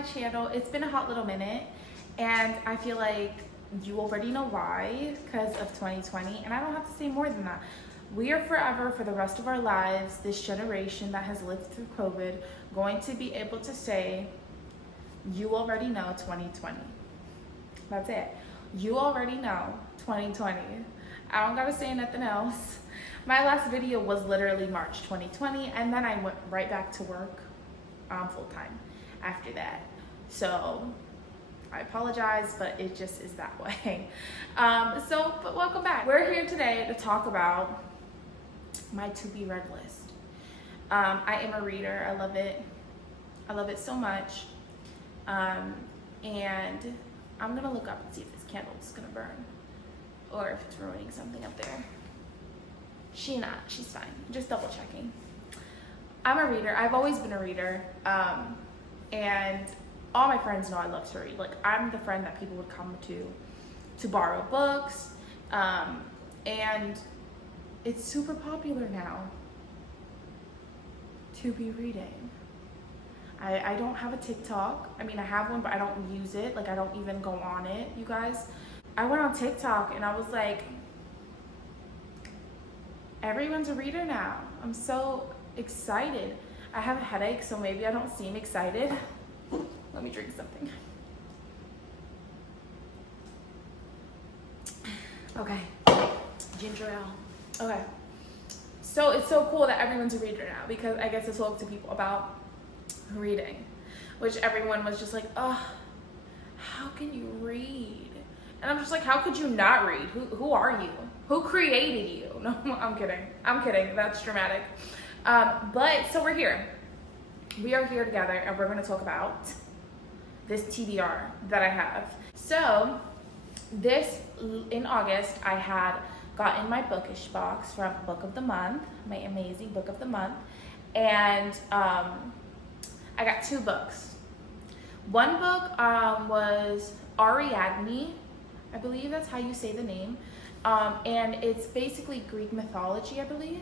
my channel. It's been a hot little minute, and I feel like you already know why, because of 2020, and I don't have to say more than that. We are forever, for the rest of our lives, this generation that has lived through COVID, going to be able to say, you already know 2020. That's it. You already know 2020. I don't gotta say nothing else. My last video was literally March 2020, and then I went right back to work full time after that. So I apologize, but it just is that way. But welcome back. We're here today to talk about my to be read list. I am a reader. I love it. I love it so much. And I'm gonna look up and see if this candle is gonna burn or if it's ruining something up there. She's fine. Just double checking. I'm a reader. I've always been a reader. And all my friends know I love to read. Like, I'm the friend that people would come to borrow books. And it's super popular now to be reading. I don't have a TikTok. I mean, I have one, but I don't use it. Like, I don't even go on it, you guys. I went on TikTok and I was like, everyone's a reader now. I'm so excited. I have a headache, so maybe I don't seem excited. Let me drink something. Okay, ginger ale. Okay, so it's so cool that everyone's a reader now, because I get to talk to people about reading, which everyone was just like, oh, how can you read? And I'm just like, how could you not read? Who are you? Who created you? No, I'm kidding. I'm kidding. That's dramatic. But so we're here. We are here together, and we're going to talk about this TBR that I have. So in August, I had gotten my bookish box from Book of the Month, my amazing Book of the Month, and I got 2 books. One book was Ariadne, I believe that's how you say the name, and it's basically Greek mythology, I believe.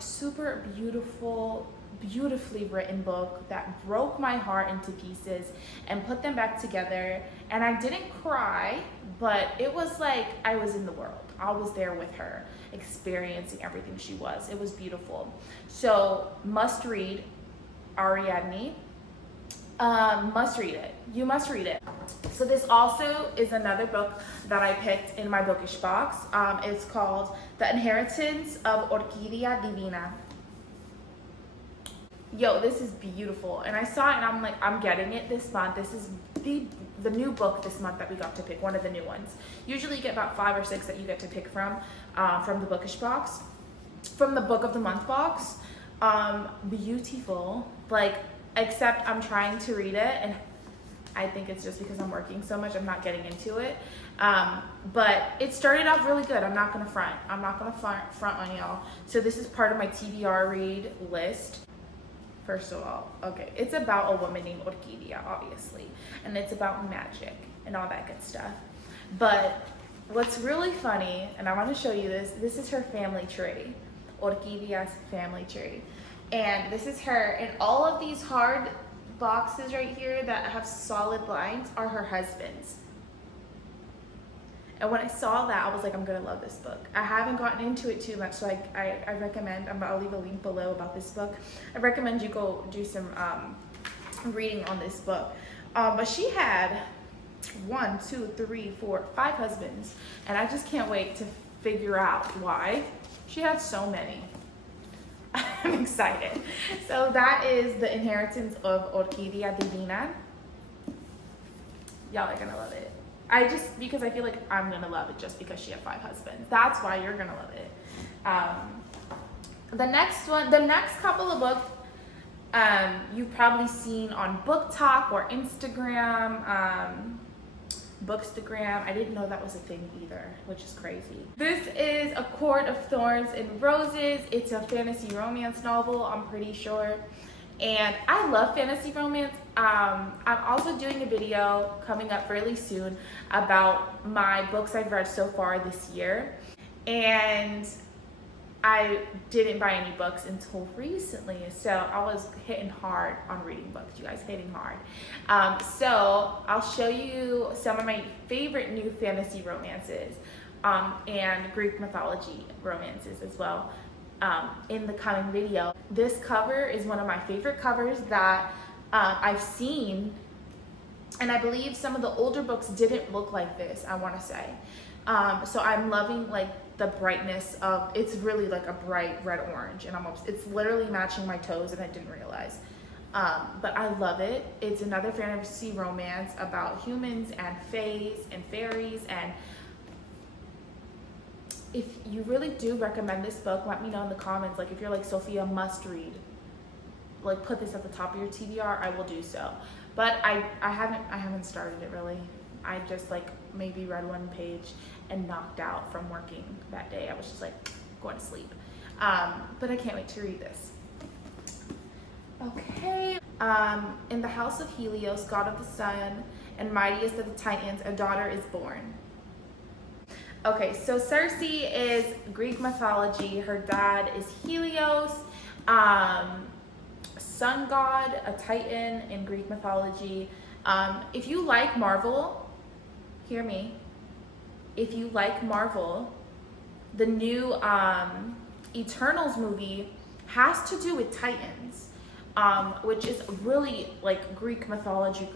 Super beautiful, beautifully written book that broke my heart into pieces and put them back together. And I didn't cry, but it was like I was in the world. I was there with her, experiencing everything she was. It was beautiful. So must read Ariadne. Must read it. You must read it. So this also is another book that I picked in my bookish box. It's called The Inheritance of Orquídea Divina. Yo, this is beautiful. And I saw it and I'm like, I'm getting it this month. This is the new book this month that we got to pick, one of the new ones. Usually you get about 5 or 6 that you get to pick from the bookish box. From the Book of the Month box. Beautiful. Like, except I'm trying to read it, and I think it's just because I'm working so much, I'm not getting into it. But it started off really good. I'm not gonna front. I'm not gonna front on y'all. So this is part of my TBR read list. First of all, okay, it's about a woman named Orquídea, obviously, and it's about magic and all that good stuff. But what's really funny, and I want to show you this is her family tree, Orquídea's family tree. And this is her, and all of these hard boxes right here that have solid lines are her husband's. And when I saw that, I was like, I'm gonna love this book. I haven't gotten into it too much, so I recommend, I'll leave a link below about this book. I recommend you go do some reading on this book. But she had 1, 2, 3, 4, 5 husbands, and I just can't wait to figure out why. She had so many. I'm excited. So that is The Inheritance of Orquídea Divina. Y'all are gonna love it. Because I feel like I'm gonna love it just because she had 5 husbands. That's why you're gonna love it. The next couple of books, you've probably seen on Book Talk or Instagram, Bookstagram. I didn't know that was a thing either, which is crazy. This is A Court of Thorns and Roses. It's a fantasy romance novel, I'm pretty sure. And I love fantasy romance. I'm also doing a video coming up really soon about my books I've read so far this year. And I didn't buy any books until recently, so I was hitting hard on reading books, you guys, hitting hard. So I'll show you some of my favorite new fantasy romances and Greek mythology romances as well in the coming video. This cover is one of my favorite covers that I've seen, and I believe some of the older books didn't look like this, I want to say. So I'm loving like the brightness of, it's really like a bright red orange, and it's literally matching my toes, and I didn't realize. But I love it. It's another fantasy romance about humans and fays and fairies, and if you really do recommend this book, let me know in the comments. Like if you're like, Sophia, must read, like put this at the top of your TBR, I will do so. But I haven't started it really. I just like maybe read one page and knocked out from working that day. I was just like going to sleep. But I can't wait to read this. Okay. In the house of Helios, god of the sun and mightiest of the Titans, a daughter is born. Okay, so Circe is Greek mythology. Her dad is Helios, sun god, a Titan in Greek mythology. If you like Marvel, hear me. If you like Marvel, the new Eternals movie has to do with Titans, which is really like Greek mythology.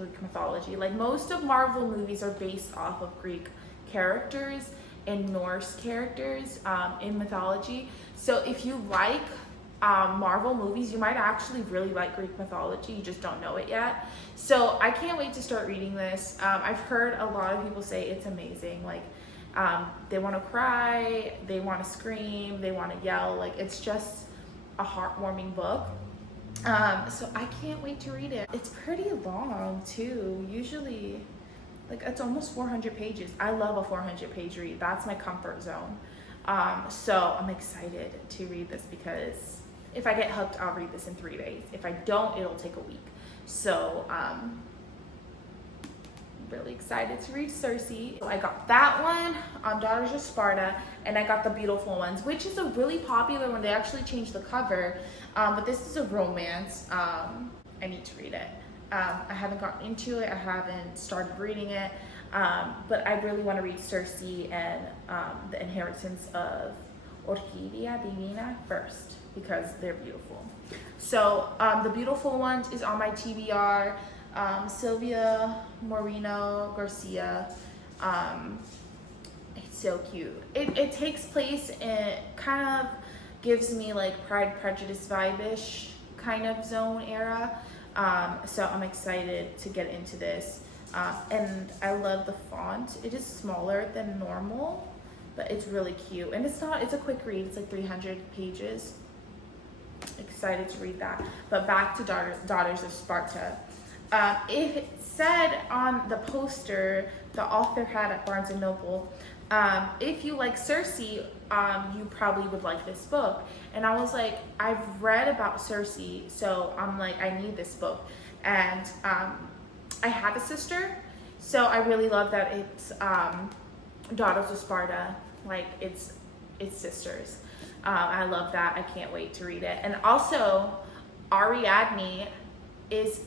Like most of Marvel movies are based off of Greek characters and Norse characters in mythology. So if you like Marvel movies, you might actually really like Greek mythology, you just don't know it yet. So I can't wait to start reading this. I've heard a lot of people say it's amazing. Like they want to cry, they want to scream, they want to yell. Like it's just a heartwarming book. So I can't wait to read it. It's pretty long too. Usually, like it's almost 400 pages. I love a 400-page read. That's my comfort zone. So I'm excited to read this because if I get hooked, I'll read this in 3 days. If I don't, it'll take a week. So really excited to read Circe. So I got that one, Daughters of Sparta, and I got The Beautiful Ones, which is a really popular one. They actually changed the cover, but this is a romance. I need to read it. I haven't gotten into it. I haven't started reading it, but I really want to read Circe and The Inheritance of Orquídea Divina first because they're beautiful. So The Beautiful Ones is on my TBR. Sylvia Moreno Garcia. It's so cute. It takes place in, kind of gives me like Pride Prejudice vibe-ish kind of zone era. So I'm excited to get into this. And I love the font. It is smaller than normal, but it's really cute. And it's a quick read. It's like 300 pages. Excited to read that. But back to Daughters of Sparta. It said on the poster the author had at Barnes & Noble, if you like Circe, you probably would like this book. And I was like, I've read about Circe, so I'm like, I need this book. And I have a sister, so I really love that it's Daughters of Sparta, like it's sisters. I love that. I can't wait to read it. And also, Ariadne is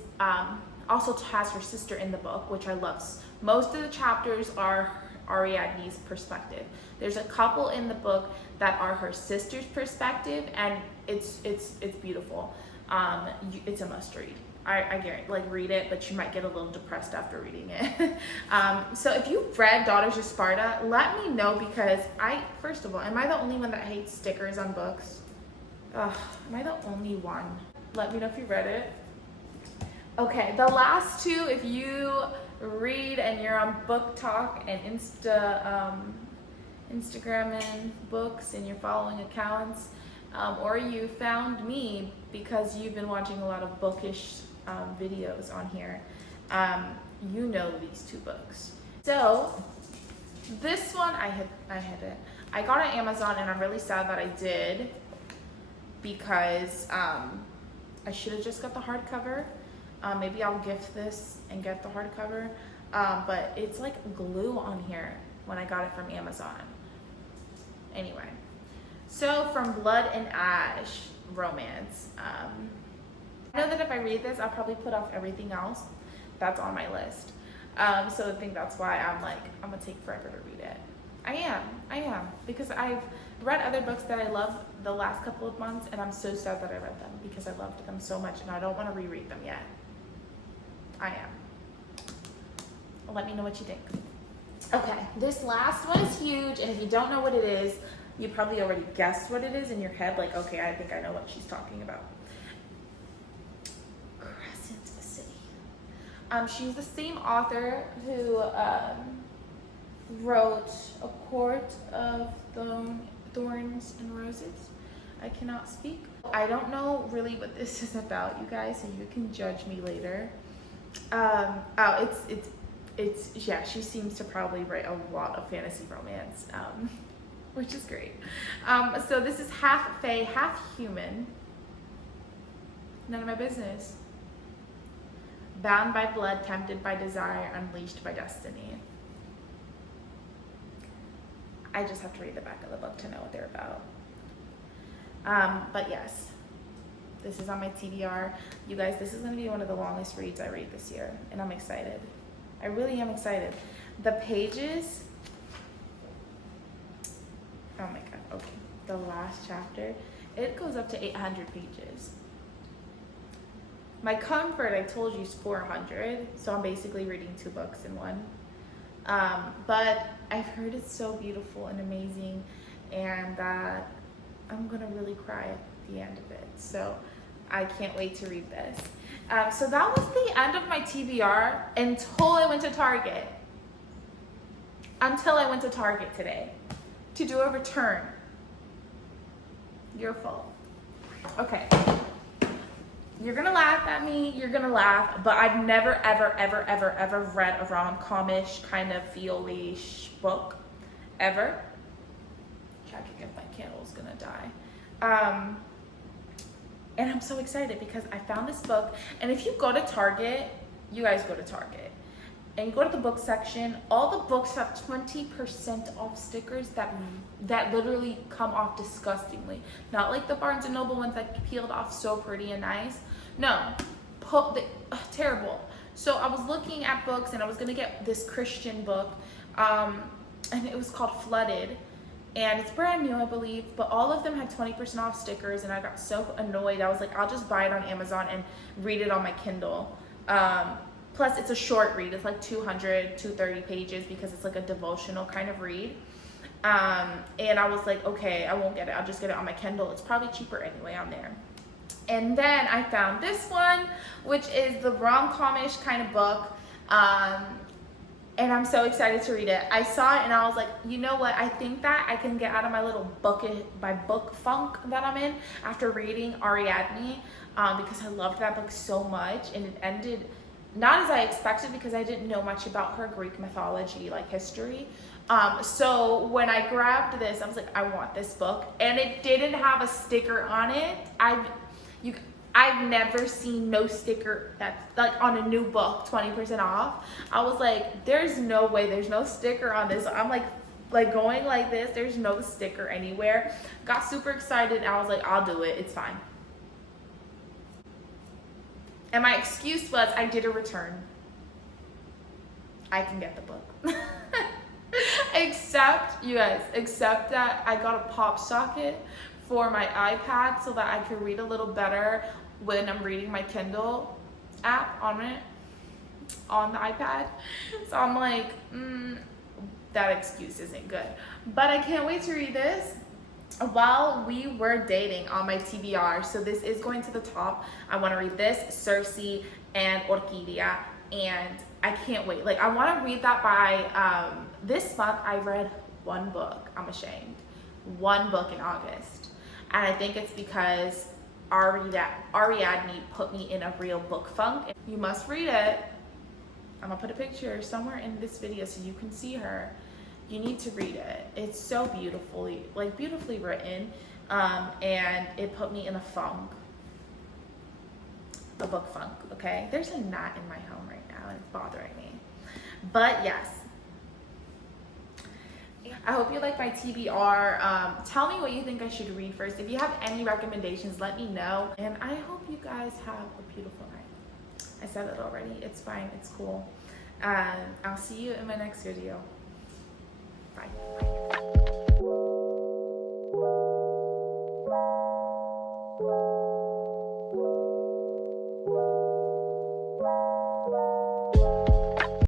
also has her sister in the book, which I love. Most of the chapters are Ariadne's perspective. There's a couple in the book that are her sister's perspective, and it's beautiful. It's a must read. I guarantee, like, read it, but you might get a little depressed after reading it. So if you've read Daughters of Sparta, let me know, because first of all, am I the only one that hates stickers on books? Ugh, am I the only one? Let me know if you read it. Okay, the last two, if you read and you're on Book Talk and Instagramming books and you're following accounts, or you found me because you've been watching a lot of bookish videos on here, you know these two books. So this one I got on Amazon, and I'm really sad that I did, because I should have just got the hardcover. Maybe I'll gift this and get the hardcover, but it's like glue on here when I got it from Amazon. Anyway, So from Blood and Ash romance, I know that if I read this, I'll probably put off everything else that's on my list. So I think that's why I'm like, I'm gonna take forever to read it. I am, because I've read other books that I loved the last couple of months, and I'm so sad that I read them because I loved them so much, and I don't want to reread them yet. I am. Let me know what you think. Okay, this last one is huge, and if you don't know what it is, you probably already guessed what it is in your head, like, okay, I think I know what she's talking about. Crescent City. She's the same author who wrote A Court of Thorns and Roses. I cannot speak. I don't know really what this is about, you guys, so you can judge me later. Yeah, she seems to probably write a lot of fantasy romance, which is great. So this is half fae, half human. None of my business. Bound by blood, tempted by desire, unleashed by destiny. I just have to read the back of the book to know what they're about. But yes, this is on my TBR. You guys, this is going to be one of the longest reads I read this year, and I'm excited. I really am excited. The pages, oh my god, okay. The last chapter, it goes up to 800 pages. My comfort, I told you, is 400, so I'm basically reading 2 books in one. But I've heard it's so beautiful and amazing, and that I'm gonna really cry at the end of it. So I can't wait to read this. So that was the end of my TBR until I went to Target. Until I went to Target today to do a return. Your fault. Okay. You're gonna laugh at me, you're gonna laugh, but I've never, ever read a rom-com-ish kind of feel-ish book, ever. Checking if my candle's gonna die. And I'm so excited because I found this book, and if you go to Target, you guys go to Target, and you go to the book section, all the books have 20% off stickers that literally come off disgustingly. Not like the Barnes & Noble ones that peeled off so pretty and nice. No, terrible. So I was looking at books, and I was gonna get this Christian book, and it was called Flooded. And it's brand new, I believe, but all of them had 20% off stickers, and I got so annoyed. I was like, I'll just buy it on Amazon and read it on my Kindle. Plus, it's a short read. It's like 200, 230 pages because it's like a devotional kind of read. And I was like, okay, I won't get it. I'll just get it on my Kindle. It's probably cheaper anyway on there. And then I found this one, which is the rom-com-ish kind of book. And I'm so excited to read it. I saw it and I was like, you know what? I think that I can get out of my little book funk that I'm in after reading Ariadne, because I loved that book so much, and it ended not as I expected because I didn't know much about her Greek mythology, like history. So when I grabbed this, I was like, I want this book, and it didn't have a sticker on it. I've never seen no sticker that's like on a new book, 20% off. I was like, there's no way, there's no sticker on this. I'm like going like this, there's no sticker anywhere. Got super excited, and I was like, I'll do it, it's fine. And my excuse was I did a return. I can get the book. Except, you guys, except that I got a pop socket for my iPad so that I could read a little better when I'm reading my Kindle app on the iPad. So I'm like, that excuse isn't good. But I can't wait to read this. While We Were Dating on my TBR. So this is going to the top. I want to read this, Circe and Orquídea, and I can't wait. Like, I want to read that by, this month I read one book. I'm ashamed. One book in August. And I think it's because Ariadne put me in a real book funk. You must read it. I'm gonna put a picture somewhere in this video so you can see her. You need to read it. It's so beautifully written, and it put me in a funk, a book funk, okay? There's a gnat in my home right now, and it's bothering me. But yes. I hope you like my TBR. Tell me what you think I should read first. If you have any recommendations, let me know. And I hope you guys have a beautiful night. I said it already. It's fine. It's cool. I'll see you in my next video. Bye.